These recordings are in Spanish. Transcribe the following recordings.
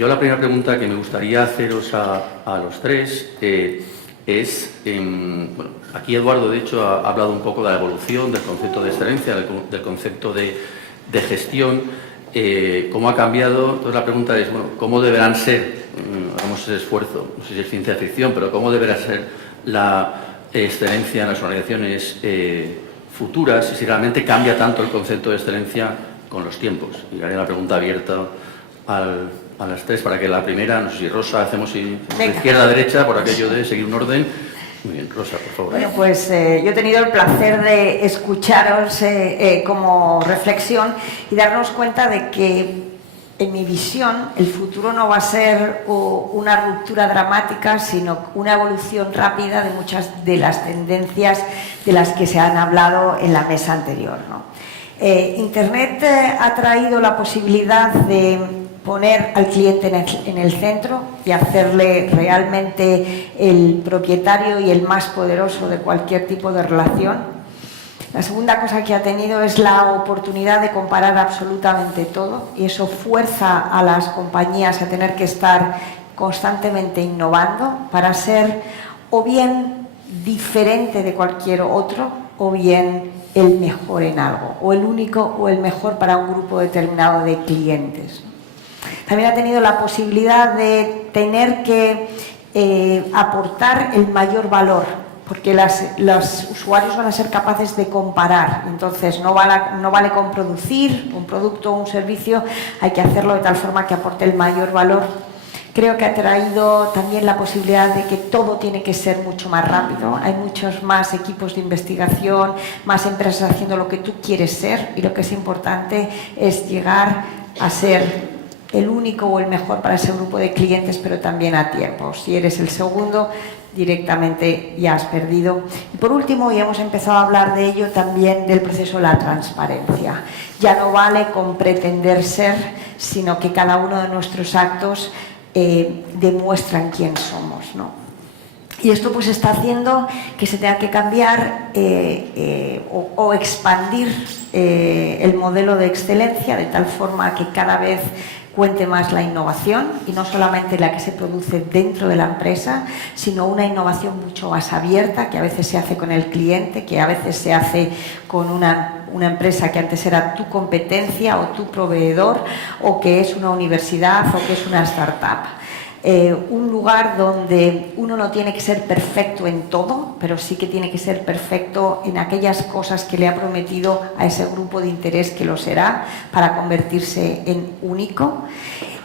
Yo la primera pregunta que me gustaría haceros a los tres es, bueno, aquí Eduardo de hecho ha hablado un poco de la evolución del concepto de excelencia, del concepto de gestión, cómo ha cambiado. Entonces la pregunta es, bueno, ¿cómo deberán ser, hagamos ese esfuerzo, no sé si es ciencia ficción, pero cómo deberá ser la excelencia en las organizaciones futuras y si realmente cambia tanto el concepto de excelencia con los tiempos? Y haré la pregunta abierta a las tres para que la primera, no sé si Rosa, hacemos de izquierda a derecha por aquello de seguir un orden. Muy bien, Rosa, por favor. Bueno, pues yo he tenido el placer de escucharos como reflexión y darnos cuenta de que en mi visión el futuro no va a ser una ruptura dramática, sino una evolución rápida de muchas de las tendencias de las que se han hablado en la mesa anterior, ¿no? Internet ha traído la posibilidad de poner al cliente en el centro y hacerle realmente el propietario y el más poderoso de cualquier tipo de relación. La segunda cosa que ha tenido es la oportunidad de comparar absolutamente todo, y eso fuerza a las compañías a tener que estar constantemente innovando para ser o bien diferente de cualquier otro o bien el mejor en algo, o el único o el mejor para un grupo determinado de clientes. También ha tenido la posibilidad de tener que aportar el mayor valor, porque los usuarios van a ser capaces de comparar. Entonces no vale con producir un producto o un servicio, hay que hacerlo de tal forma que aporte el mayor valor. Creo que ha traído también la posibilidad de que todo tiene que ser mucho más rápido. Hay muchos más equipos de investigación, más empresas haciendo lo que tú quieres ser, y lo que es importante es llegar a ser el único o el mejor para ese grupo de clientes, pero también a tiempo. Si eres el segundo, directamente ya has perdido. Y por último, y hemos empezado a hablar de ello también, del proceso de la transparencia. Ya no vale con pretender ser, sino que cada uno de nuestros actos demuestran quién somos, ¿no? Y esto pues está haciendo que se tenga que cambiar o expandir el modelo de excelencia de tal forma que cada vez cuente más la innovación, y no solamente la que se produce dentro de la empresa, sino una innovación mucho más abierta, que a veces se hace con el cliente, que a veces se hace con una empresa que antes era tu competencia o tu proveedor, o que es una universidad o que es una startup. Un lugar donde uno no tiene que ser perfecto en todo, pero sí que tiene que ser perfecto en aquellas cosas que le ha prometido a ese grupo de interés que lo será, para convertirse en único.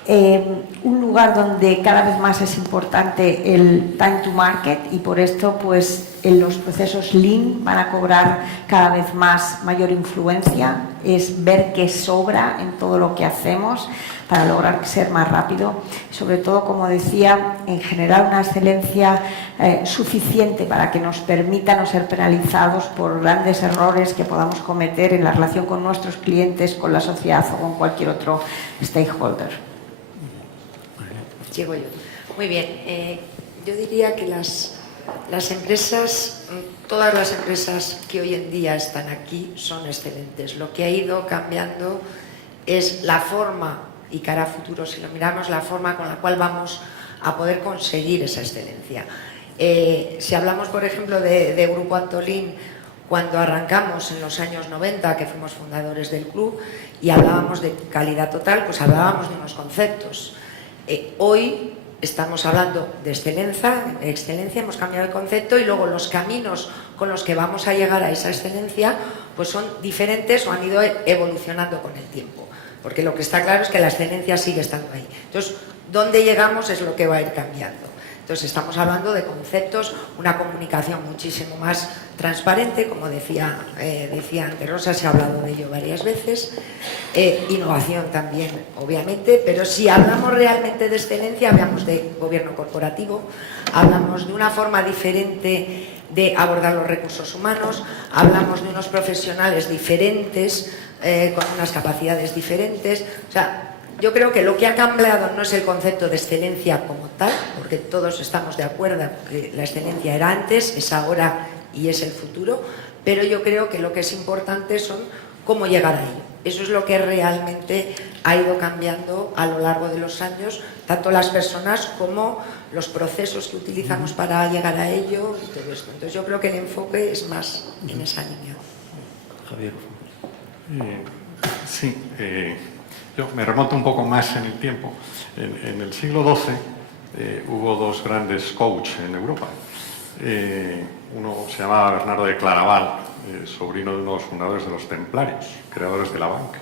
Un lugar donde cada vez más es importante el time to market, y por esto pues en los procesos Lean van a cobrar cada vez mayor influencia. Es ver qué sobra en todo lo que hacemos para lograr ser más rápido, sobre todo, como decía, en generar una excelencia suficiente para que nos permita no ser penalizados por grandes errores que podamos cometer en la relación con nuestros clientes, con la sociedad o con cualquier otro stakeholder. Llego yo. Muy bien. Yo diría que las empresas, todas las empresas que hoy en día están aquí son excelentes. Lo que ha ido cambiando es la forma, y cara a futuro, si lo miramos, la forma con la cual vamos a poder conseguir esa excelencia. Si hablamos, por ejemplo, de Grupo Antolín, cuando arrancamos en los años 90, que fuimos fundadores del club, y hablábamos de calidad total, pues hablábamos de unos conceptos. Hoy estamos hablando de excelencia, hemos cambiado el concepto, y luego los caminos con los que vamos a llegar a esa excelencia pues son diferentes o han ido evolucionando con el tiempo. Porque lo que está claro es que la excelencia sigue estando ahí. Entonces, ¿dónde llegamos es lo que va a ir cambiando? Entonces, estamos hablando de conceptos, una comunicación muchísimo más transparente, como decía antes Rosa, se ha hablado de ello varias veces, innovación también, obviamente, pero si hablamos realmente de excelencia, hablamos de gobierno corporativo, hablamos de una forma diferente de abordar los recursos humanos, hablamos de unos profesionales diferentes, con unas capacidades diferentes. O sea, yo creo que lo que ha cambiado no es el concepto de excelencia como tal, porque todos estamos de acuerdo que la excelencia era antes, es ahora y es el futuro, pero yo creo que lo que es importante son cómo llegar a ello. Eso es lo que realmente ha ido cambiando a lo largo de los años, tanto las personas como los procesos que utilizamos para llegar a ello y todo esto. Entonces yo creo que el enfoque es más en esa línea. Javier. Sí, yo me remonto un poco más en el tiempo. En el siglo XII hubo dos grandes coaches en Europa. Uno se llamaba Bernardo de Claraval, sobrino de unos fundadores de los Templarios, creadores de la banca.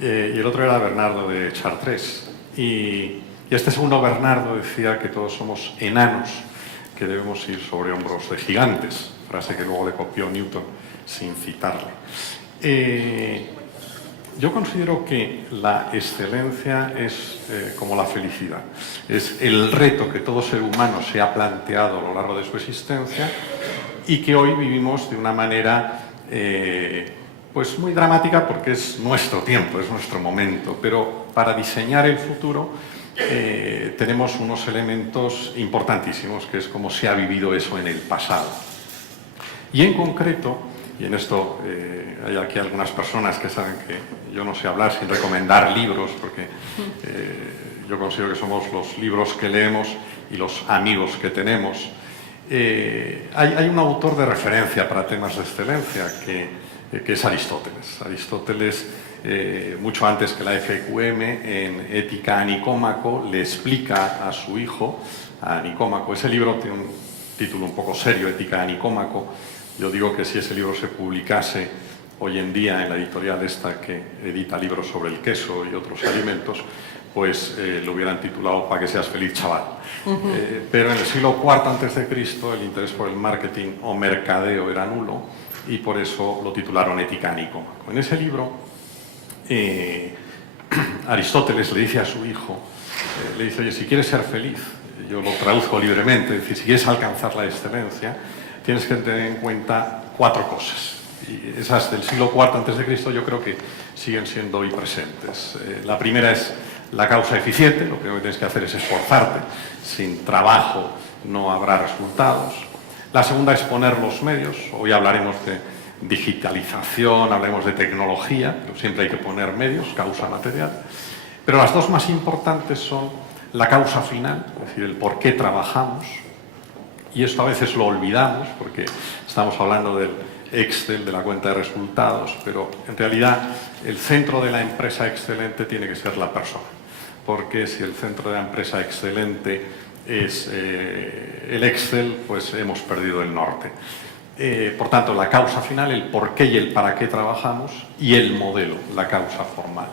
Y el otro era Bernardo de Chartres. Y este segundo Bernardo decía que todos somos enanos, que debemos ir sobre hombros de gigantes, frase que luego le copió Newton sin citarle. Yo considero que la excelencia es como la felicidad. Es el reto que todo ser humano se ha planteado a lo largo de su existencia y que hoy vivimos de una manera pues muy dramática porque es nuestro tiempo, es nuestro momento. Pero para diseñar el futuro tenemos unos elementos importantísimos, que es cómo se ha vivido eso en el pasado. Y en concreto, y en esto hay aquí algunas personas que saben que yo no sé hablar sin recomendar libros, porque yo considero que somos los libros que leemos y los amigos que tenemos. Hay un autor de referencia para temas de excelencia que es Aristóteles. Aristóteles, mucho antes que la FQM, en Ética a Nicómaco, le explica a su hijo, a Nicómaco, ese libro tiene un título un poco serio, Ética a Nicómaco. Yo digo que si ese libro se publicase hoy en día en la editorial esta que edita libros sobre el queso y otros alimentos, pues lo hubieran titulado Para que seas feliz, chaval. Pero en el siglo IV a.C. el interés por el marketing o mercadeo era nulo y por eso lo titularon Ética a Nicómaco. En ese libro Aristóteles le dice a su hijo, le dice, oye, si quieres ser feliz, yo lo traduzco libremente, es decir, si quieres alcanzar la excelencia, tienes que tener en cuenta 4 cosas. Y esas del siglo IV a.C. yo creo que siguen siendo hoy presentes. La primera es la causa eficiente, lo primero que tienes que hacer es esforzarte. Sin trabajo no habrá resultados. La segunda es poner los medios. Hoy hablaremos de digitalización, hablaremos de tecnología, pero siempre hay que poner medios, causa material. Pero las dos más importantes son la causa final, es decir, el por qué trabajamos. Y esto a veces lo olvidamos porque estamos hablando del Excel, de la cuenta de resultados, pero en realidad el centro de la empresa excelente tiene que ser la persona, porque si el centro de la empresa excelente es el Excel, pues hemos perdido el norte. Por tanto, la causa final, el por qué y el para qué trabajamos, y el modelo, la causa formal.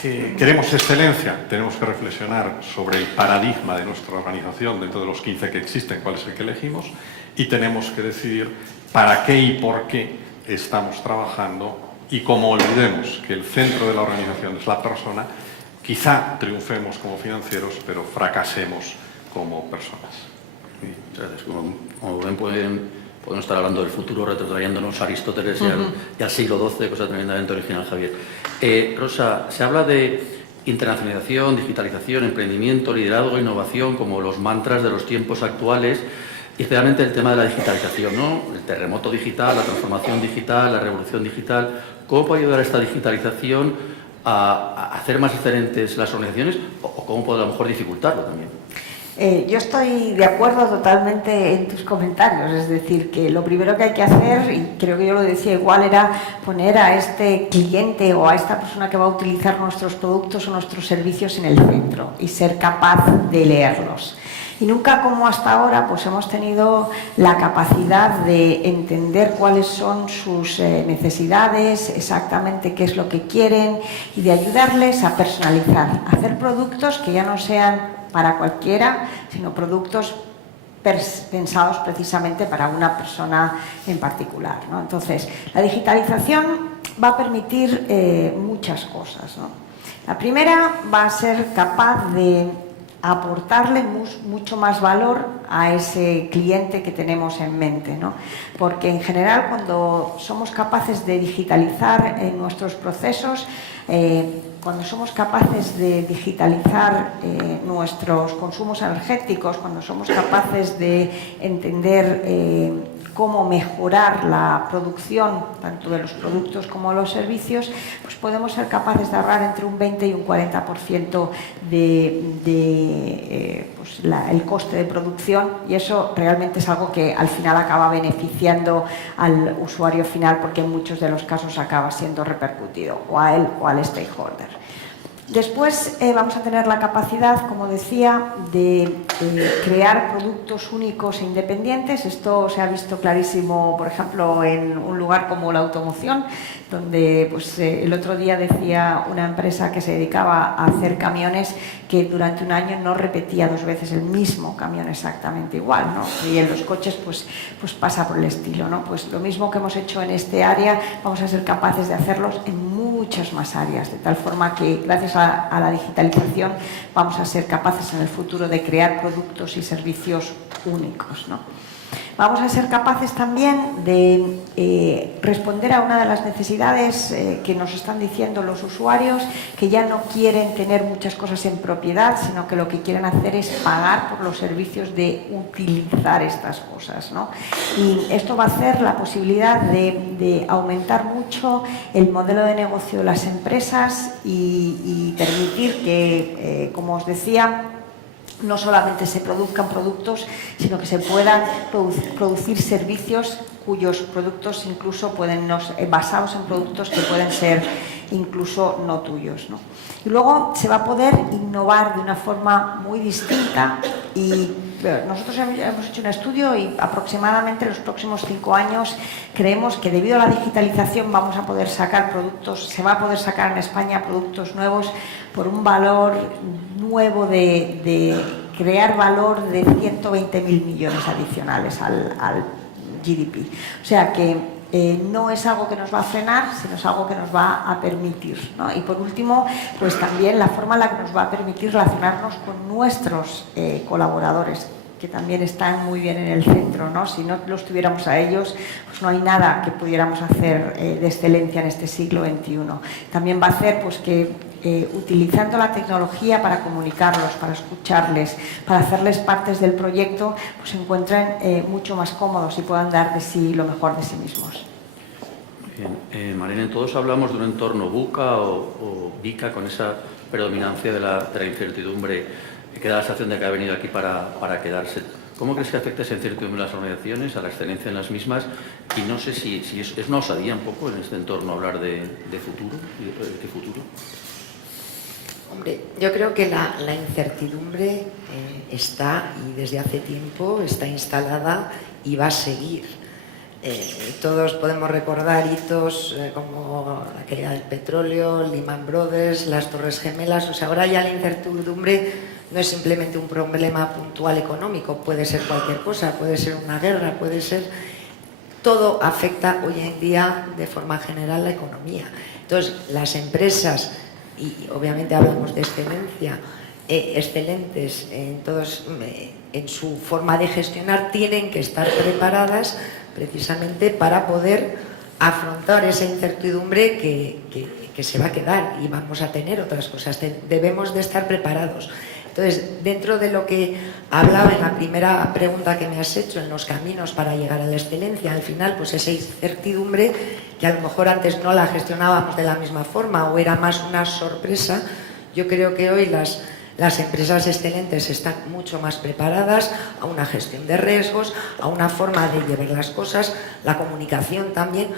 Queremos excelencia, tenemos que reflexionar sobre el paradigma de nuestra organización dentro de los 15 que existen, cuál es el que elegimos, y tenemos que decidir para qué y por qué estamos trabajando, y como olvidemos que el centro de la organización es la persona, quizá triunfemos como financieros, pero fracasemos como personas. Muchas gracias. Como ven, podemos estar hablando del futuro retrotrayéndonos a Aristóteles y al siglo XII, cosa tremendamente original, Javier. Rosa, se habla de internacionalización, digitalización, emprendimiento, liderazgo, innovación como los mantras de los tiempos actuales, y especialmente el tema de la digitalización, ¿no? El terremoto digital, la transformación digital, la revolución digital. ¿Cómo puede ayudar esta digitalización a hacer más excelentes las organizaciones o cómo puede a lo mejor dificultarlo también? Yo estoy de acuerdo totalmente en tus comentarios, es decir, que lo primero que hay que hacer, y creo que yo lo decía igual, era poner a este cliente o a esta persona que va a utilizar nuestros productos o nuestros servicios en el centro y ser capaz de leerlos. Y nunca como hasta ahora pues hemos tenido la capacidad de entender cuáles son sus necesidades, exactamente qué es lo que quieren y de ayudarles a personalizar, a hacer productos que ya no sean para cualquiera, sino productos pensados precisamente para una persona en particular, ¿no? Entonces, la digitalización va a permitir muchas cosas, ¿no? La primera va a ser capaz de aportarle mucho más valor a ese cliente que tenemos en mente, ¿no? Porque en general cuando somos capaces de digitalizar nuestros procesos, cuando somos capaces de digitalizar nuestros consumos energéticos, cuando somos capaces de entender cómo mejorar la producción, tanto de los productos como de los servicios, pues podemos ser capaces de ahorrar entre un 20 y un 40% el coste de producción, y eso realmente es algo que al final acaba beneficiando al usuario final, porque en muchos de los casos acaba siendo repercutido o a él o al stakeholder. Después vamos a tener la capacidad, como decía, de crear productos únicos e independientes. Esto se ha visto clarísimo, por ejemplo, en un lugar como la automoción, donde pues, el otro día decía una empresa que se dedicaba a hacer camiones que durante un año no repetía 2 veces el mismo camión exactamente igual, ¿no? Y en los coches pues pasa por el estilo, ¿no? Pues lo mismo que hemos hecho en este área, vamos a ser capaces de hacerlos en muchas más áreas, de tal forma que gracias a la digitalización vamos a ser capaces en el futuro de crear productos y servicios únicos, ¿no? Vamos a ser capaces también de responder a una de las necesidades que nos están diciendo los usuarios, que ya no quieren tener muchas cosas en propiedad, sino que lo que quieren hacer es pagar por los servicios de utilizar estas cosas, ¿no? Y esto va a hacer la posibilidad de aumentar mucho el modelo de negocio de las empresas y permitir que, como os decía, no solamente se produzcan productos, sino que se puedan producir servicios cuyos productos incluso pueden basados en productos que pueden ser incluso no tuyos, ¿no? Y luego se va a poder innovar de una forma muy distinta y nosotros hemos hecho un estudio y aproximadamente en los próximos 5 años creemos que debido a la digitalización vamos a poder sacar productos, se va a poder sacar en España productos nuevos por un valor nuevo de crear valor de 120.000 millones adicionales al GDP. O sea que no es algo que nos va a frenar, sino es algo que nos va a permitir, ¿no? Y por último, pues también la forma en la que nos va a permitir relacionarnos con nuestros colaboradores, que también están muy bien en el centro, ¿no? Si no los tuviéramos a ellos, pues no hay nada que pudiéramos hacer de excelencia en este siglo XXI. También va a hacer pues que utilizando la tecnología para comunicarlos, para escucharles, para hacerles partes del proyecto, pues se encuentren mucho más cómodos y puedan dar de sí lo mejor de sí mismos. Bien. Marlene, todos hablamos de un entorno VUCA o VICA con esa predominancia de la incertidumbre, que da la sensación de que ha venido aquí para quedarse. ¿Cómo crees que afecta esa incertidumbre a las organizaciones, a la excelencia en las mismas? Y no sé si es una osadía un poco en este entorno hablar de futuro y de futuro. Hombre, yo creo que la incertidumbre está, y desde hace tiempo está instalada y va a seguir. Todos podemos recordar hitos como la caída del petróleo, Lehman Brothers, las Torres Gemelas. O sea, ahora ya la incertidumbre no es simplemente un problema puntual económico, puede ser cualquier cosa, puede ser una guerra, puede ser... Todo afecta hoy en día de forma general la economía. Entonces, las empresas, y obviamente hablamos de excelencia, excelentes en su forma de gestionar, tienen que estar preparadas precisamente para poder afrontar esa incertidumbre que se va a quedar, y vamos a tener otras cosas. Debemos de estar preparados. Entonces, dentro de lo que hablaba en la primera pregunta que me has hecho, en los caminos para llegar a la excelencia, al final, pues esa incertidumbre que a lo mejor antes no la gestionábamos de la misma forma o era más una sorpresa, yo creo que hoy las empresas excelentes están mucho más preparadas a una gestión de riesgos, a una forma de llevar las cosas, la comunicación también,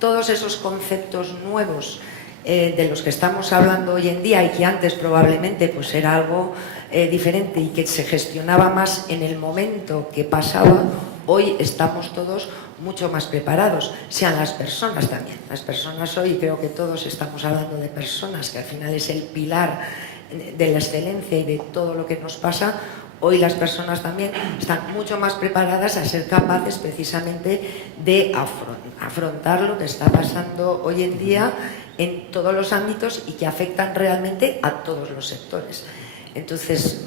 todos esos conceptos nuevos de los que estamos hablando hoy en día y que antes probablemente pues era algo diferente y que se gestionaba más en el momento que pasaba, hoy estamos todos mucho más preparados, sean las personas también. Las personas hoy, creo que todos estamos hablando de personas, que al final es el pilar de la excelencia y de todo lo que nos pasa. Hoy las personas también están mucho más preparadas a ser capaces precisamente de afrontar lo que está pasando hoy en día en todos los ámbitos y que afectan realmente a todos los sectores. Entonces,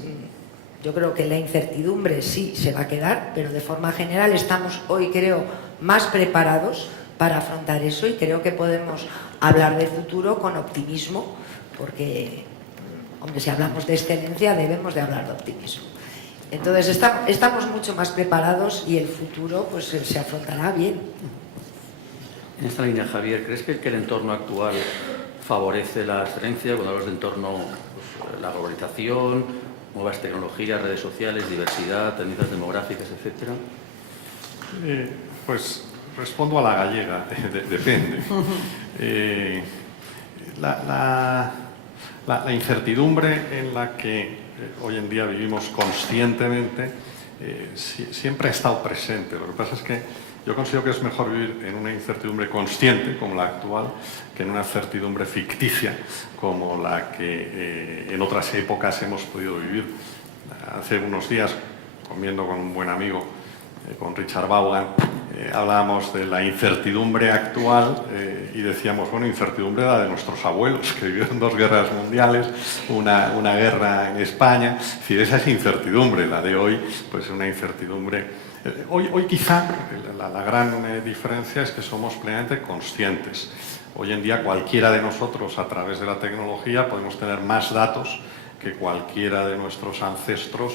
yo creo que la incertidumbre sí se va a quedar, pero de forma general estamos hoy, creo, más preparados para afrontar eso, y creo que podemos hablar de futuro con optimismo, porque, hombre, si hablamos de excelencia debemos de hablar de optimismo. Entonces estamos mucho más preparados y el futuro pues se afrontará bien. En esta línea, Javier, ¿crees que el entorno actual favorece la excelencia? Cuando hablas de entorno, pues, la globalización, nuevas tecnologías, redes sociales, diversidad, tendencias demográficas, etcétera. Pues respondo a la gallega, depende. La incertidumbre en la que hoy en día vivimos conscientemente siempre ha estado presente. Lo que pasa es que yo considero que es mejor vivir en una incertidumbre consciente, como la actual, que en una certidumbre ficticia, como la que en otras épocas hemos podido vivir. Hace unos días, comiendo con un buen amigo, con Richard Vaughan, hablábamos de la incertidumbre actual y decíamos, bueno, incertidumbre la de nuestros abuelos, que vivieron 2 guerras mundiales, una guerra en España. Es decir, esa es incertidumbre. La de hoy, pues es una incertidumbre. Hoy quizá la gran diferencia es que somos plenamente conscientes. Hoy en día cualquiera de nosotros, a través de la tecnología, podemos tener más datos que cualquiera de nuestros ancestros.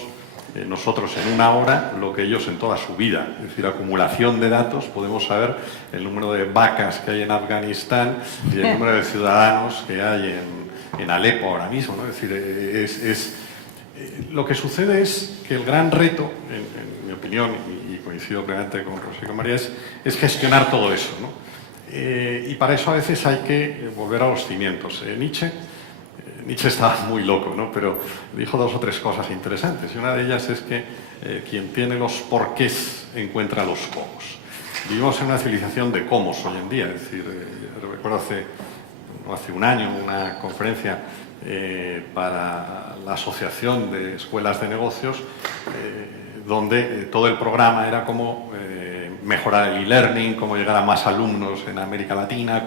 Nosotros en una hora lo que ellos en toda su vida. Es decir, acumulación de datos, podemos saber el número de vacas que hay en Afganistán y el número de ciudadanos que hay en Alepo ahora mismo, ¿no? Es decir, lo que sucede es que el gran reto, en mi opinión, y coincido plenamente con Rosa y con María, es gestionar todo eso, ¿no? Y para eso a veces hay que volver a los cimientos. Nietzsche estaba muy loco, ¿no? Pero dijo 2 o 3 cosas interesantes. Y una de ellas es que quien tiene los porqués encuentra los cómo. Vivimos en una civilización de cómo hoy en día. Es decir, recuerdo hace un año una conferencia para la Asociación de Escuelas de Negocios, donde todo el programa era cómo mejorar el e-learning, cómo llegar a más alumnos en América Latina,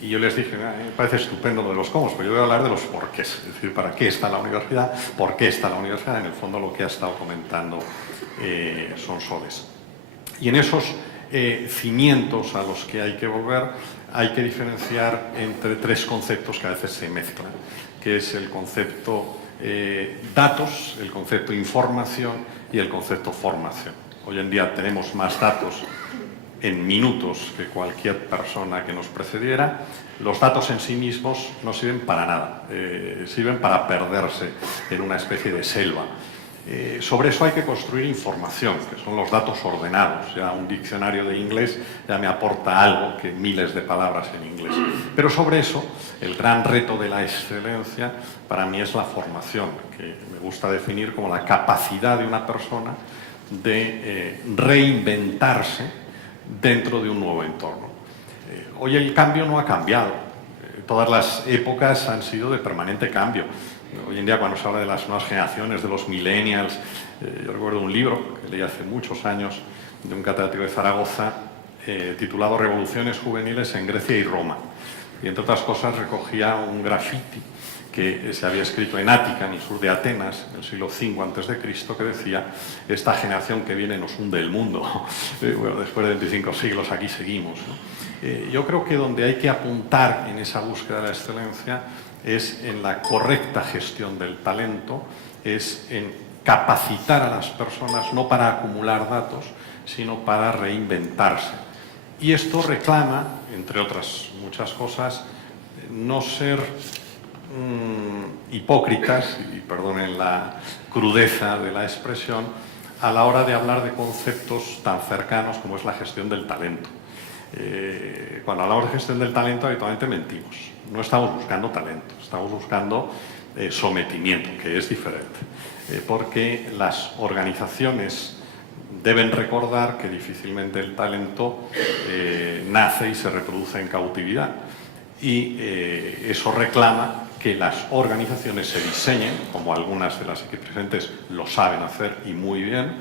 Y yo les dije, me parece estupendo lo de los cómo, pero yo voy a hablar de los porqués. Es decir, ¿para qué está la universidad? ¿Por qué está la universidad? En el fondo lo que ha estado comentando Sonsoles. Y en esos cimientos a los que hay que volver, hay que diferenciar entre 3 conceptos que a veces se mezclan, que es el concepto datos, el concepto información y el concepto formación. Hoy en día tenemos más datos en minutos que cualquier persona que nos precediera. Los datos en sí mismos no sirven para nada, sirven para perderse en una especie de selva. Sobre eso hay que construir información, que son los datos ordenados. Ya un diccionario de inglés ya me aporta algo que miles de palabras en inglés. Pero sobre eso, el gran reto de la excelencia para mí es la formación, que me gusta definir como la capacidad de una persona de reinventarse dentro de un nuevo entorno. Hoy el cambio no ha cambiado. Todas las épocas han sido de permanente cambio. Hoy en día, cuando se habla de las nuevas generaciones, de los millennials, yo recuerdo un libro que leí hace muchos años de un catedrático de Zaragoza titulado Revoluciones juveniles en Grecia y Roma. Y entre otras cosas recogía un graffiti que se había escrito en Ática, en el sur de Atenas, en el siglo V a.C., que decía: esta generación que viene nos hunde el mundo. Bueno, después de 25 siglos aquí seguimos, ¿no? Yo creo que donde hay que apuntar en esa búsqueda de la excelencia es en la correcta gestión del talento, es en capacitar a las personas no para acumular datos, sino para reinventarse. Y esto reclama, entre otras muchas cosas, no ser hipócritas, y perdonen la crudeza de la expresión, a la hora de hablar de conceptos tan cercanos como es la gestión del talento. Cuando hablamos de gestión del talento, habitualmente mentimos. No estamos buscando talento, estamos buscando sometimiento, que es diferente. Porque las organizaciones deben recordar que difícilmente el talento nace y se reproduce en cautividad. Y eso reclama que las organizaciones se diseñen, como algunas de las aquí presentes lo saben hacer y muy bien,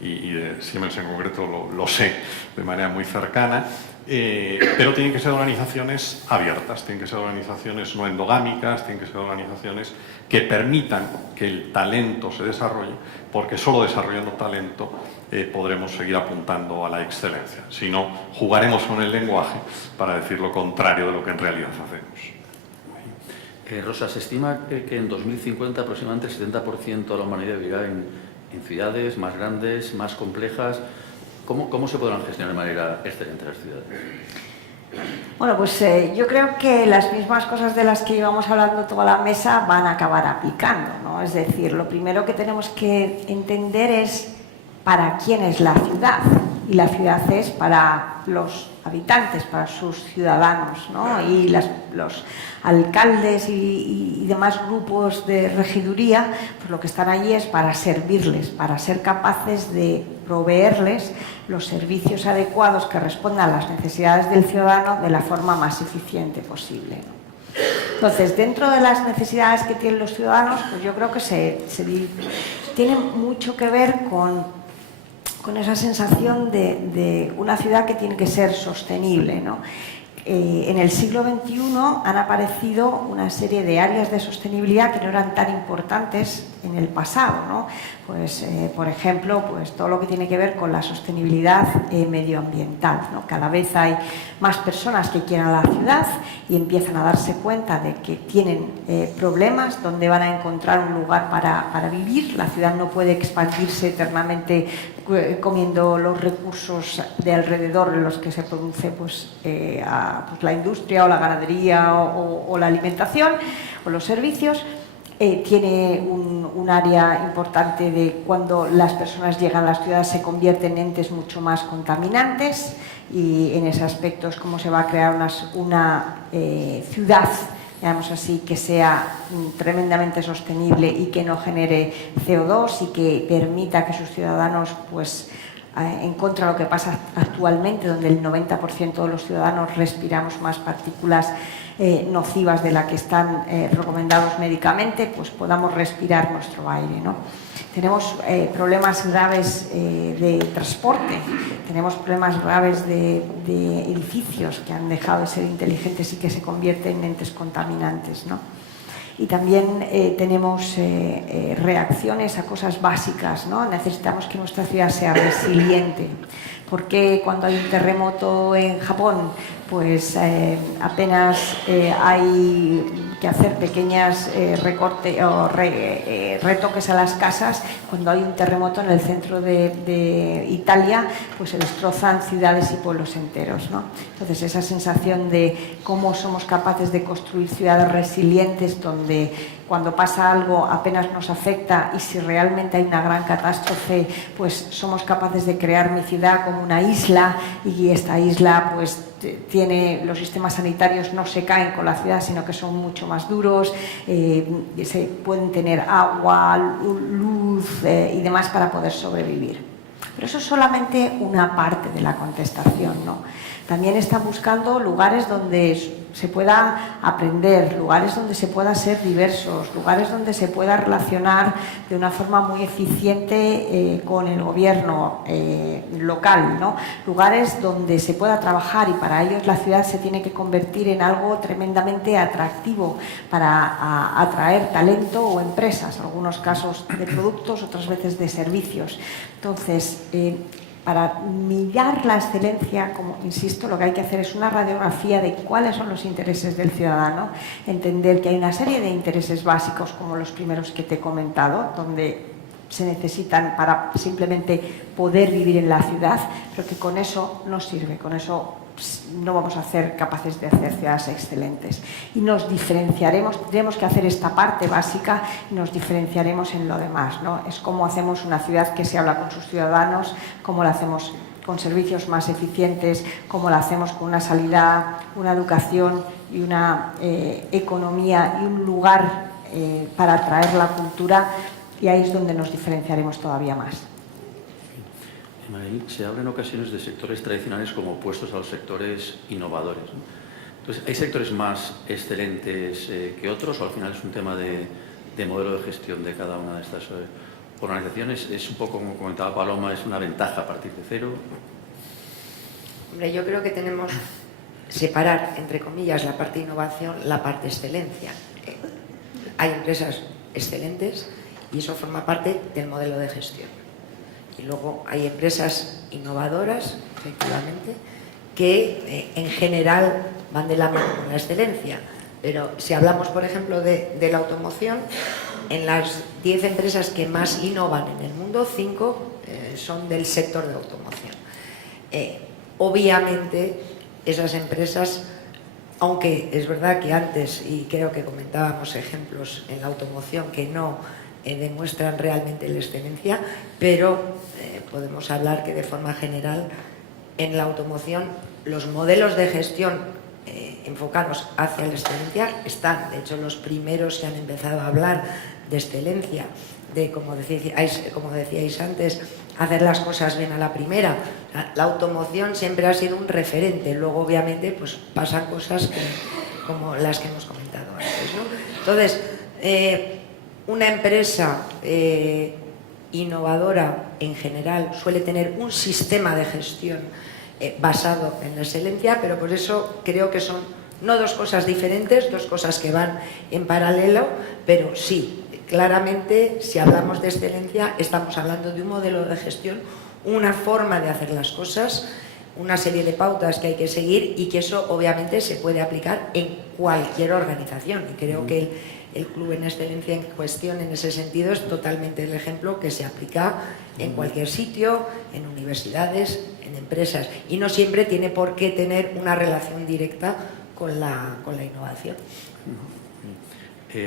y de Siemens en concreto lo sé de manera muy cercana, pero tienen que ser organizaciones abiertas, tienen que ser organizaciones no endogámicas, tienen que ser organizaciones que permitan que el talento se desarrolle, porque solo desarrollando talento podremos seguir apuntando a la excelencia. Si no, jugaremos con el lenguaje para decir lo contrario de lo que en realidad hacemos. Rosa, se estima que en 2050 aproximadamente el 70% de la humanidad vivirá en ciudades más grandes, más complejas. ¿Cómo se podrán gestionar de manera excelente las ciudades? Bueno, pues yo creo que las mismas cosas de las que íbamos hablando toda la mesa van a acabar aplicando, ¿no? Es decir, lo primero que tenemos que entender es para quién es la ciudad. Y la ciudad es para los habitantes, para sus ciudadanos, ¿no? Y los alcaldes y demás grupos de regiduría, pues lo que están allí es para servirles, para ser capaces de proveerles los servicios adecuados que respondan a las necesidades del ciudadano de la forma más eficiente posible, ¿no? Entonces, dentro de las necesidades que tienen los ciudadanos, pues yo creo que tiene mucho que ver con esa sensación de una ciudad que tiene que ser sostenible, ¿no? En el siglo XXI han aparecido una serie de áreas de sostenibilidad que no eran tan importantes en el pasado, ¿no? Pues, por ejemplo, pues todo lo que tiene que ver con la sostenibilidad medioambiental, ¿no? Cada vez hay más personas que quieren a la ciudad y empiezan a darse cuenta de que tienen problemas, donde van a encontrar un lugar para vivir. La ciudad no puede expandirse eternamente comiendo los recursos de alrededor en los que se produce pues la industria o la ganadería o la alimentación o los servicios. Tiene un área importante de cuando las personas llegan a las ciudades se convierten en entes mucho más contaminantes, y en ese aspecto es como se va a crear una ciudad, digamos así, que sea tremendamente sostenible y que no genere CO2 y que permita que sus ciudadanos, pues, en contra de lo que pasa actualmente, donde el 90% de los ciudadanos respiramos más partículas nocivas de las que están recomendados médicamente, pues podamos respirar nuestro aire, ¿no? Tenemos problemas graves de transporte, tenemos problemas graves de edificios que han dejado de ser inteligentes y que se convierten en entes contaminantes, ¿no? Y también tenemos reacciones a cosas básicas, ¿no? Necesitamos que nuestra ciudad sea resiliente. Porque cuando hay un terremoto en Japón, pues apenas hay que hacer pequeños recortes o retoques a las casas? Cuando hay un terremoto en el centro de Italia, pues se destrozan ciudades y pueblos enteros, ¿no? Entonces, esa sensación de cómo somos capaces de construir ciudades resilientes, donde cuando pasa algo apenas nos afecta, y si realmente hay una gran catástrofe, pues somos capaces de crear mi ciudad como una isla, y esta isla pues tiene, los sistemas sanitarios no se caen con la ciudad, sino que son mucho más duros, se pueden tener agua, luz y demás para poder sobrevivir. Pero eso es solamente una parte de la contestación, ¿no? También están buscando lugares donde se pueda aprender, lugares donde se pueda ser diversos, lugares donde se pueda relacionar de una forma muy eficiente con el gobierno local, ¿no? Lugares donde se pueda trabajar, y para ellos la ciudad se tiene que convertir en algo tremendamente atractivo para atraer talento o empresas, en algunos casos de productos, otras veces de servicios. Entonces, para mirar la excelencia, como insisto, lo que hay que hacer es una radiografía de cuáles son los intereses del ciudadano, entender que hay una serie de intereses básicos, como los primeros que te he comentado, donde se necesitan para simplemente poder vivir en la ciudad, pero que con eso no sirve, con eso no vamos a ser capaces de hacer ciudades excelentes. Y nos diferenciaremos, tendremos que hacer esta parte básica y nos diferenciaremos en lo demás, ¿no? Es cómo hacemos una ciudad que se habla con sus ciudadanos, cómo la hacemos con servicios más eficientes, cómo la hacemos con una sanidad, una educación y una economía y un lugar para atraer la cultura, y ahí es donde nos diferenciaremos todavía más. Ismael, se habla en ocasiones de sectores tradicionales como opuestos a los sectores innovadores, ¿no? Entonces, ¿hay sectores más excelentes que otros, o al final es un tema de modelo de gestión de cada una de estas organizaciones? Es un poco, como comentaba Paloma, es una ventaja a partir de cero. Hombre, yo creo que tenemos que separar, entre comillas, la parte de innovación, la parte excelencia. Hay empresas excelentes y eso forma parte del modelo de gestión. Y luego hay empresas innovadoras, efectivamente, que en general van de la mano con la excelencia. Pero si hablamos, por ejemplo, de la automoción, en las 10 empresas que más innovan en el mundo, 5 son del sector de automoción. Obviamente, esas empresas, aunque es verdad que antes, y creo que comentábamos ejemplos en la automoción que no demuestran realmente la excelencia, pero podemos hablar que de forma general en la automoción los modelos de gestión enfocados hacia la excelencia están. De hecho, los primeros que han empezado a hablar de excelencia, de, como decíais antes, hacer las cosas bien a la primera. La automoción siempre ha sido un referente. Luego, obviamente, pues pasan cosas como las que hemos comentado antes, ¿no? Entonces, una empresa innovadora en general suele tener un sistema de gestión basado en la excelencia, pero por eso creo que son no dos cosas diferentes, dos cosas que van en paralelo, pero sí, claramente, si hablamos de excelencia, estamos hablando de un modelo de gestión, una forma de hacer las cosas, una serie de pautas que hay que seguir y que eso obviamente se puede aplicar en cualquier organización. Y creo que el Club en Excelencia en cuestión, en ese sentido, es totalmente el ejemplo que se aplica en cualquier sitio, en universidades, en empresas. Y no siempre tiene por qué tener una relación directa con la innovación.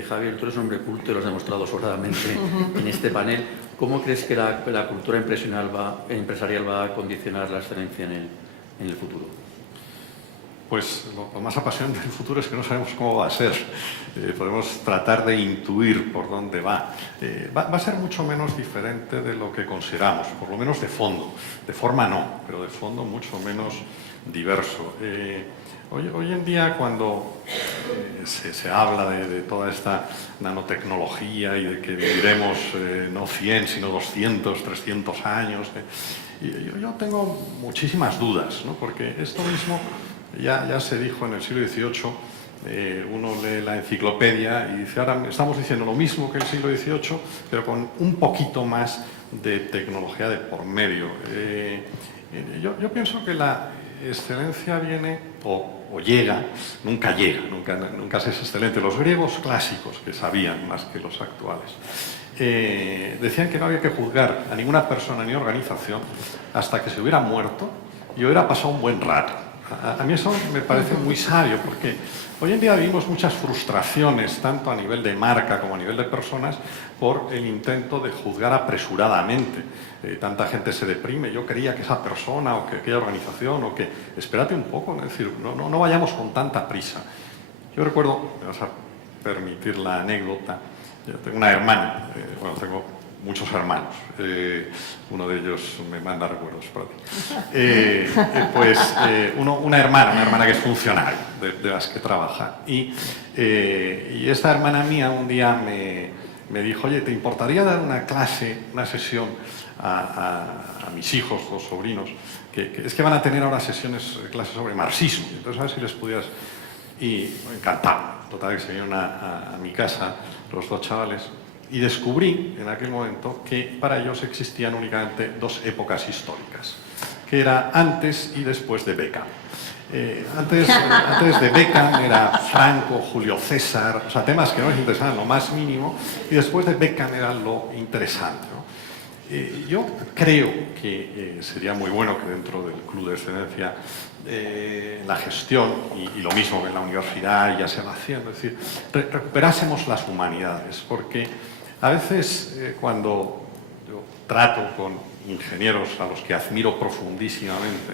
Javier, tú eres un hombre culto y lo has demostrado sobradamente en este panel. ¿Cómo crees que la cultura empresarial va a condicionar la excelencia en el futuro? Pues lo más apasionante del futuro es que no sabemos cómo va a ser. Podemos tratar de intuir por dónde va. Va a ser mucho menos diferente de lo que consideramos, por lo menos de fondo. De forma no, pero de fondo mucho menos diverso. Hoy en día, cuando se habla de toda esta nanotecnología y de que viviremos no 100, sino 200, 300 años, yo tengo muchísimas dudas, ¿no? Porque esto mismo ya se dijo en el siglo XVIII. Uno lee la enciclopedia y dice, ahora estamos diciendo lo mismo que el siglo XVIII, pero con un poquito más de tecnología de por medio. Yo pienso que la excelencia viene o llega, nunca se es excelente. Los griegos clásicos, que sabían más que los actuales, decían que no había que juzgar a ninguna persona ni organización hasta que se hubiera muerto y hubiera pasado un buen rato. A mí eso me parece muy sabio, porque hoy en día vivimos muchas frustraciones, tanto a nivel de marca como a nivel de personas, por el intento de juzgar apresuradamente. Tanta gente se deprime, yo creía que esa persona o que aquella organización o que... Espérate un poco, es decir, no vayamos con tanta prisa. Yo recuerdo, me vas a permitir la anécdota, yo tengo una hermana, tengo muchos hermanos, uno de ellos me manda recuerdos para ti. Una hermana que es funcionaria de las que trabaja, y esta hermana mía un día me dijo, oye, ¿te importaría dar una clase, una sesión a mis hijos, los sobrinos, que es que van a tener ahora clases sobre marxismo? Entonces a ver si les pudieras... Y encantado, total, que se vinieron a mi casa los dos chavales. Y descubrí en aquel momento que para ellos existían únicamente dos épocas históricas, que era antes y después de Beckham. Antes de Beckham era Franco, Julio César, o sea, temas que no les interesaban lo más mínimo, y después de Beckham era lo interesante, ¿no? Yo creo que sería muy bueno que dentro del Club de Excelencia la gestión, y lo mismo que en la universidad ya se va haciendo, es decir, recuperásemos las humanidades, porque a veces cuando yo trato con ingenieros a los que admiro profundísimamente,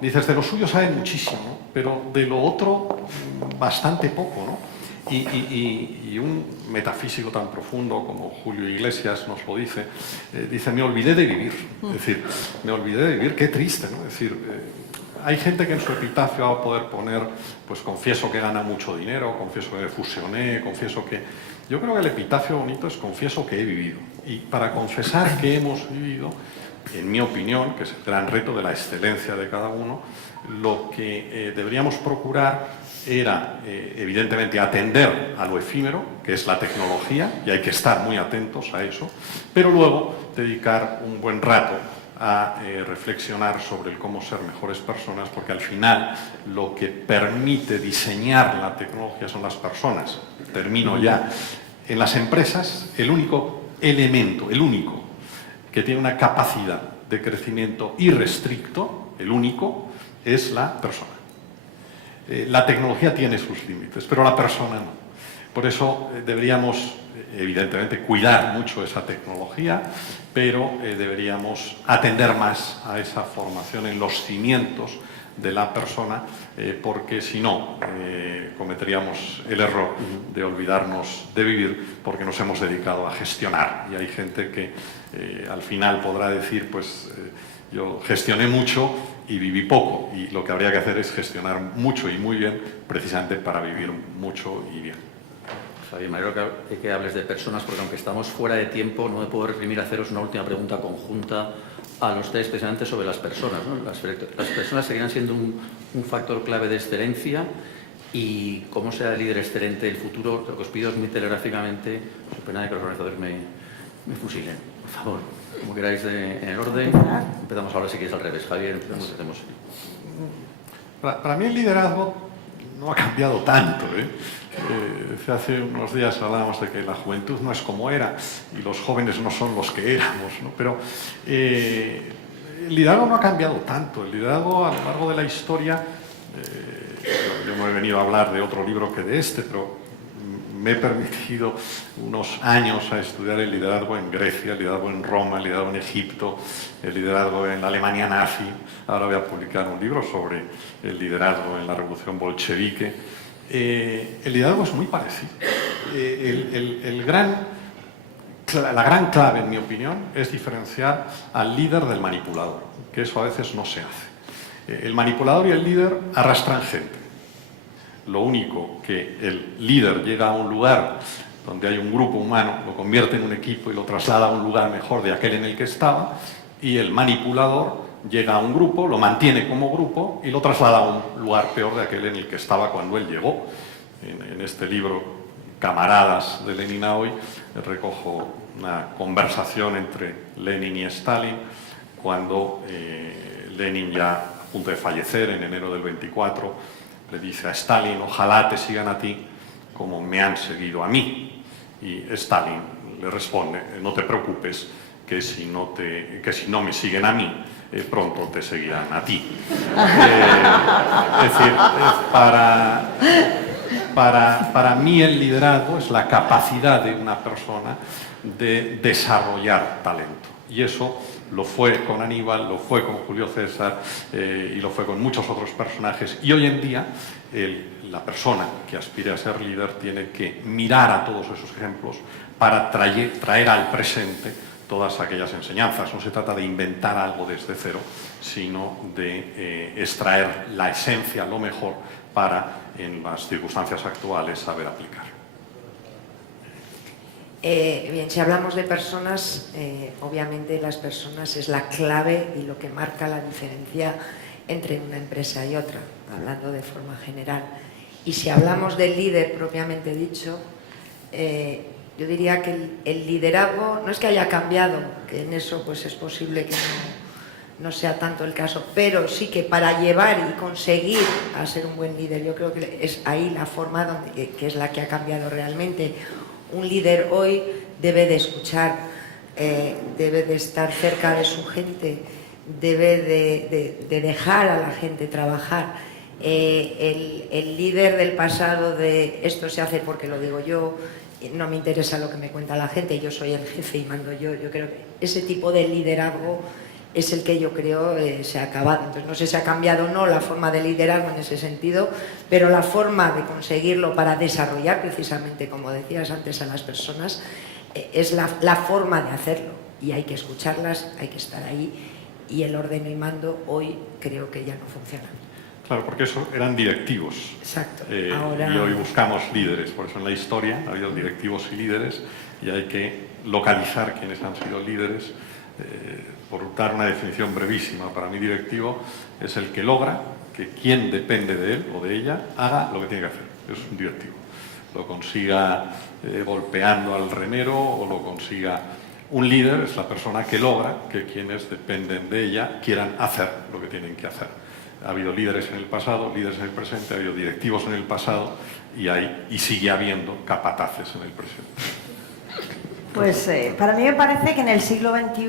dices, de lo suyo saben muchísimo, pero de lo otro bastante poco, ¿no? Y un metafísico tan profundo como Julio Iglesias nos lo dice, dice, me olvidé de vivir. Es decir, me olvidé de vivir, qué triste, ¿no? Es decir, hay gente que en su epitafio va a poder poner, pues confieso que gana mucho dinero, confieso que fusioné, confieso que... Yo creo que el epitafio bonito es confieso que he vivido. Y para confesar que hemos vivido, en mi opinión, que es el gran reto de la excelencia de cada uno, lo que deberíamos procurar era, evidentemente, atender a lo efímero, que es la tecnología, y hay que estar muy atentos a eso, pero luego dedicar un buen rato a reflexionar sobre el cómo ser mejores personas, porque al final lo que permite diseñar la tecnología son las personas. Termino ya. En las empresas, el único elemento, el único, que tiene una capacidad de crecimiento irrestricto, el único, es la persona. La tecnología tiene sus límites, pero la persona no. Por eso deberíamos, evidentemente, cuidar mucho esa tecnología, pero deberíamos atender más a esa formación en los cimientos de la persona, porque si no, cometeríamos el error de olvidarnos de vivir porque nos hemos dedicado a gestionar. Y hay gente que al final podrá decir, pues yo gestioné mucho y viví poco, y lo que habría que hacer es gestionar mucho y muy bien, precisamente para vivir mucho y bien. Javier, me alegro que hables de personas, porque aunque estamos fuera de tiempo, no me puedo reprimir a haceros una última pregunta conjunta a los tres, especialmente sobre las personas, ¿no? Las personas seguirán siendo un factor clave de excelencia, y cómo será el líder excelente del futuro. Lo que os pido es muy telegráficamente, so pena de que los organizadores me fusilen. Por favor, como queráis, en el orden. Empezamos ahora, si quieres, al revés. Javier, empezamos. Para mí el liderazgo no ha cambiado tanto, hace unos días hablábamos de que la juventud no es como era y los jóvenes no son los que éramos, ¿no? Pero el liderazgo no ha cambiado tanto. El liderazgo, a lo largo de la historia, yo no he venido a hablar de otro libro que de este, pero me he permitido unos años a estudiar el liderazgo en Grecia, el liderazgo en Roma, el liderazgo en Egipto, el liderazgo en la Alemania nazi. Ahora voy a publicar un libro sobre el liderazgo en la revolución bolchevique. El liderazgo es muy parecido. La gran clave, en mi opinión, es diferenciar al líder del manipulador, que eso a veces no se hace. El manipulador y el líder arrastran gente. Lo único que el líder llega a un lugar donde hay un grupo humano, lo convierte en un equipo y lo traslada a un lugar mejor de aquel en el que estaba, y el manipulador llega a un grupo, lo mantiene como grupo y lo traslada a un lugar peor de aquel en el que estaba cuando él llegó. En este libro, Camaradas, de Lenin a hoy, recojo una conversación entre Lenin y Stalin, cuando Lenin, ya a punto de fallecer en enero del 24, le dice a Stalin: ojalá te sigan a ti como me han seguido a mí. Y Stalin le responde: no te preocupes, que si no me siguen a mí, pronto te seguirán a ti. Es decir, para mí el liderazgo es la capacidad de una persona de desarrollar talento. Y eso lo fue con Aníbal, lo fue con Julio César y lo fue con muchos otros personajes. Y hoy en día la persona que aspire a ser líder tiene que mirar a todos esos ejemplos para traer al presente todas aquellas enseñanzas. No se trata de inventar algo desde cero, sino de extraer la esencia, lo mejor, para, en las circunstancias actuales, saber aplicar. Bien, si hablamos de personas, obviamente las personas es la clave y lo que marca la diferencia entre una empresa y otra, hablando de forma general. Y si hablamos del líder propiamente dicho, yo diría que el liderazgo no es que haya cambiado, que en eso pues es posible que no sea tanto el caso, pero sí que para llevar y conseguir a ser un buen líder, yo creo que es ahí la forma que es la que ha cambiado realmente. Un líder hoy debe de escuchar, debe de estar cerca de su gente, debe de dejar a la gente trabajar. El líder del pasado de esto se hace porque lo digo yo, no me interesa lo que me cuenta la gente, yo soy el jefe y mando yo creo que ese tipo de liderazgo es el que yo creo se ha acabado. Entonces no sé si ha cambiado o no la forma de liderazgo en ese sentido, pero la forma de conseguirlo para desarrollar precisamente, como decías antes, a las personas, es la forma de hacerlo, y hay que escucharlas, hay que estar ahí, y el ordeno y mando hoy creo que ya no funciona. Claro, porque eso eran directivos. Exacto. Y hoy buscamos líderes, por eso en la historia ha habido directivos y líderes, y hay que localizar quiénes han sido líderes. Por dar una definición brevísima, para mí directivo es el que logra que quien depende de él o de ella haga lo que tiene que hacer. Es un directivo. Lo consiga golpeando al remero o lo consiga Un líder es la persona que logra que quienes dependen de ella quieran hacer lo que tienen que hacer. Ha habido líderes en el pasado, líderes en el presente, ha habido directivos en el pasado y sigue habiendo capataces en el presente. Pues para mí me parece que en el siglo XXI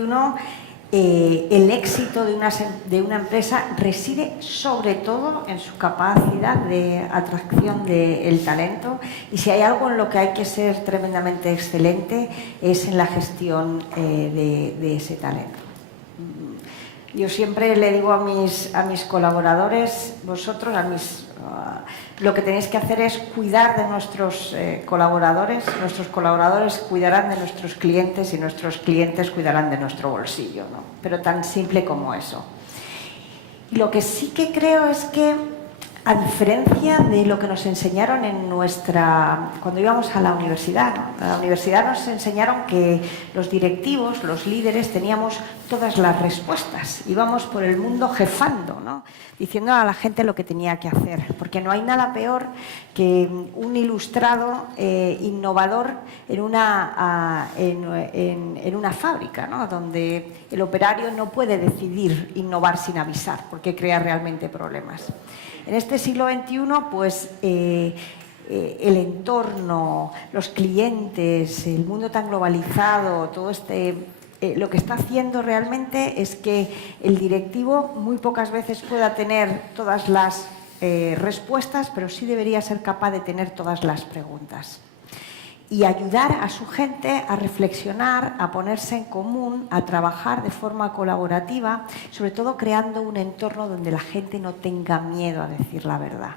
el éxito de una empresa reside sobre todo en su capacidad de atracción del talento, y si hay algo en lo que hay que ser tremendamente excelente es en la gestión de ese talento. Yo siempre le digo a mis colaboradores, vosotros, lo que tenéis que hacer es cuidar de nuestros colaboradores cuidarán de nuestros clientes y nuestros clientes cuidarán de nuestro bolsillo, ¿no? Pero tan simple como eso. Y lo que sí que creo es que, a diferencia de lo que nos enseñaron cuando íbamos a la universidad, ¿no? A la universidad nos enseñaron que los directivos, los líderes, teníamos todas las respuestas. Íbamos por el mundo jefando, ¿no? Diciendo a la gente lo que tenía que hacer. Porque no hay nada peor que un ilustrado innovador en una fábrica, ¿no? Donde el operario no puede decidir innovar sin avisar, porque crea realmente problemas. En este siglo XXI, pues el entorno, los clientes, el mundo tan globalizado, todo lo que está haciendo realmente es que el directivo muy pocas veces pueda tener todas las respuestas, pero sí debería ser capaz de tener todas las preguntas. Y ayudar a su gente a reflexionar, a ponerse en común, a trabajar de forma colaborativa, sobre todo creando un entorno donde la gente no tenga miedo a decir la verdad.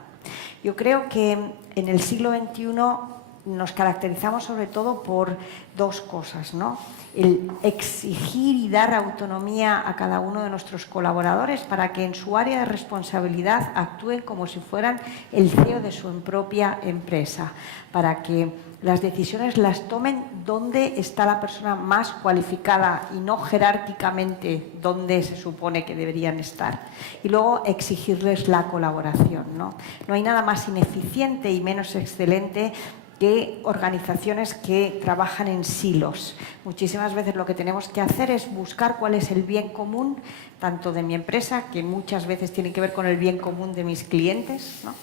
Yo creo que en el siglo XXI nos caracterizamos sobre todo por dos cosas, ¿no? El exigir y dar autonomía a cada uno de nuestros colaboradores para que en su área de responsabilidad actúen como si fueran el CEO de su propia empresa, para que las decisiones las tomen donde está la persona más cualificada y no jerárquicamente donde se supone que deberían estar. Y luego exigirles la colaboración, ¿no? No hay nada más ineficiente y menos excelente que organizaciones que trabajan en silos. Muchísimas veces lo que tenemos que hacer es buscar cuál es el bien común, tanto de mi empresa, que muchas veces tiene que ver con el bien común de mis clientes, ¿no?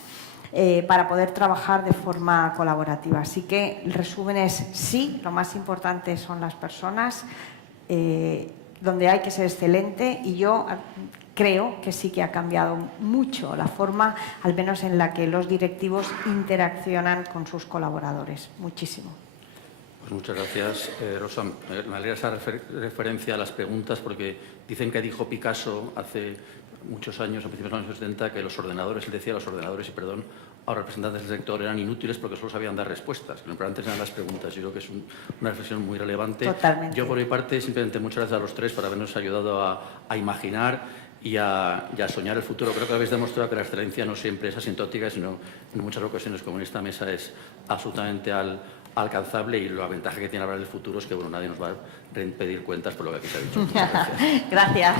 Para poder trabajar de forma colaborativa. Así que el resumen es sí, lo más importante son las personas, donde hay que ser excelente, y yo creo que sí que ha cambiado mucho la forma, al menos en la que los directivos interaccionan con sus colaboradores. Muchísimo. Pues muchas gracias, Rosa. Me alegra esa referencia a las preguntas, porque dicen que dijo Picasso hace muchos años, a principios de los años 70, que los ordenadores, él decía los ordenadores, a los representantes del sector, eran inútiles porque solo sabían dar respuestas, que lo importante eran las preguntas. Yo creo que es una reflexión muy relevante. Totalmente. Yo, por mi parte, simplemente muchas gracias a los tres por habernos ayudado a imaginar y a soñar el futuro. Creo que habéis demostrado que la excelencia no siempre es asintótica, sino en muchas ocasiones, como en esta mesa, es absolutamente alcanzable, y la ventaja que tiene hablar del futuro es que nadie nos va a pedir cuentas por lo que aquí se ha dicho. Muchas gracias. Gracias.